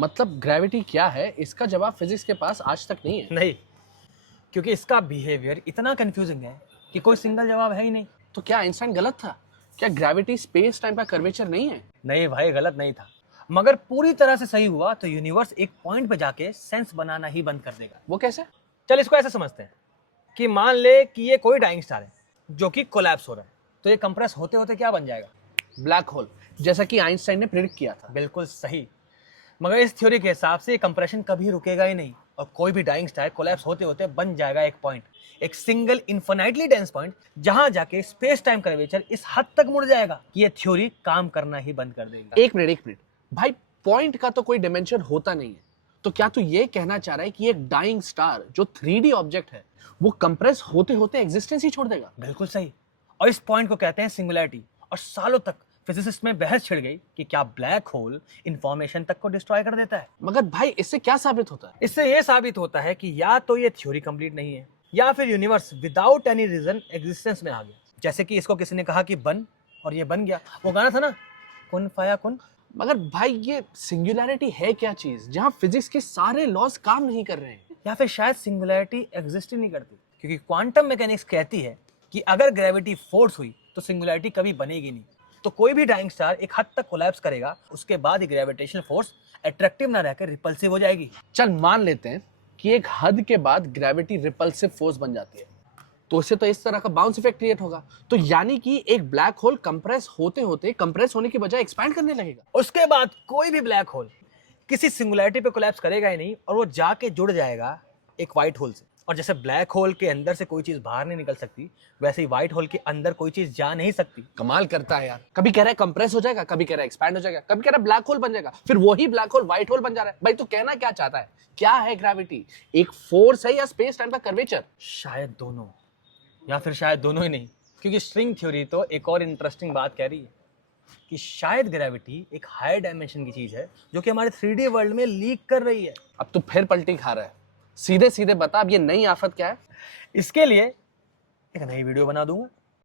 मतलब ग्रेविटी क्या है, इसका जवाब फिजिक्स के पास आज तक नहीं है। नहीं, क्योंकि इसका बिहेवियर इतना कंफ्यूजिंग है कि कोई सिंगल जवाब है ही नहीं। तो क्या आइंस्टाइन गलत था? क्या ग्रेविटी स्पेस टाइम का कर्वेचर नहीं है? नहीं भाई, गलत नहीं था, मगर पूरी तरह से सही हुआ तो यूनिवर्स एक पॉइंट पे जाके सेंस बनाना ही बंद कर देगा। वो कैसे? चल इसको ऐसे समझते हैं कि मान ले कि ये कोई डाइंग स्टार है जो कि कोलैप्स हो रहा है, तो ये कंप्रेस होते होते क्या बन जाएगा? ब्लैक होल, जैसा कि आइंस्टाइन ने प्रेडिक्ट किया था। बिल्कुल सही। मगर इस थ्योरी के हिसाब से ये कंप्रेशन कभी रुकेगा ही नहीं और कोई भी डाइंग स्टार कोलैप्स होते होते बन जाएगा एक पॉइंट, एक सिंगल इन्फिनाइटली डेंस पॉइंट, जहां जाके स्पेस टाइम कर्वेचर इस हद तक मुड़ जाएगा कि ये थ्योरी काम करना ही बंद कर देगा। एक मिनट भाई, पॉइंट का तो कोई डिमेंशन होता नहीं है, तो क्या तू ये कहना चाह रहा है कि एक डाइंग स्टार जो 3D ऑब्जेक्ट है वो कंप्रेस होते होते एग्जिस्टेंस ही छोड़ देगा? बिल्कुल सही। और इस पॉइंट को कहते हैं सिंगुलैरिटी। और सालों तक फिजिसिस्ट में बहस छिड़ गई कि क्या ब्लैक होल इंफॉर्मेशन तक को डिस्ट्रॉय कर देता है। मगर भाई इससे क्या साबित होता है? इससे यह साबित होता है कि या तो ये थ्योरी कंप्लीट नहीं है या फिर universe without any reason existence में आ गया। जैसे कि इसको किसी ने कहा कि बन और ये बन गया, वो गाना था ना, कुन फाया कुन। मगर भाई ये सिंगुलैरिटी है क्या चीज जहां फिजिक्स के सारे लॉज काम नहीं कर रहे हैं? या फिर शायद सिंगुलैरिटी एग्जिस्ट ही नहीं करती, क्योंकि क्वांटम मैकेनिक्स कहती है कि अगर ग्रेविटी फोर्स हुई तो सिंगुलैरिटी कभी बनेगी नहीं। तो कोई भी डाइंग स्टार एक हद तक कोलैप्स करेगा, उसके बाद ही ग्रेविटेशनल फोर्स अट्रैक्टिव ना रहकर रिपल्सिव हो जाएगी। चल मान लेते हैं कि एक हद के बाद ग्रेविटी रिपल्सिव फोर्स बन जाती है, तो इससे तो इस तरह का बाउंस इफेक्ट क्रिएट होगा। तो यानी कि एक ब्लैक होल कंप्रेस होते होते कंप्रेस होने की बजाय एक्सपैंड करने लगेगा। उसके बाद कोई भी ब्लैक होल किसी सिंगुलैरिटी पे कोलैप्स करेगा ही नहीं और वो जाके जुड़ जाएगा एक व्हाइट होल से। और जैसे ब्लैक होल के अंदर से कोई चीज बाहर नहीं निकल सकती, वैसे ही व्हाइट होल के अंदर कोई चीज जा नहीं सकती। कमाल करता है यार, कभी कह रहा है कंप्रेस हो जाएगा, कभी कह रहा है एक्सपैंड हो जाएगा, कभी कह रहा है ब्लैक होल बन जाएगा, फिर वही ब्लैक होल व्हाइट होल बन जा रहा है। भाई तू कहना क्या चाहता है? क्या है ग्रेविटी? एक फोर्स है या स्पेस टाइम का कर्वेचर? शायद दोनों, या फिर शायद दोनों ही नहीं, क्योंकि स्ट्रिंग थ्योरी तो एक और इंटरेस्टिंग बात कह रही है कि शायद ग्रेविटी एक हायर डायमेंशन की चीज है जो कि हमारे 3D वर्ल्ड में लीक कर रही है। अब तू फिर पलटी खा रहा है। सीधे सीधे बता, अब ये नई आफत क्या है? इसके लिए एक नई वीडियो बना दूंगा।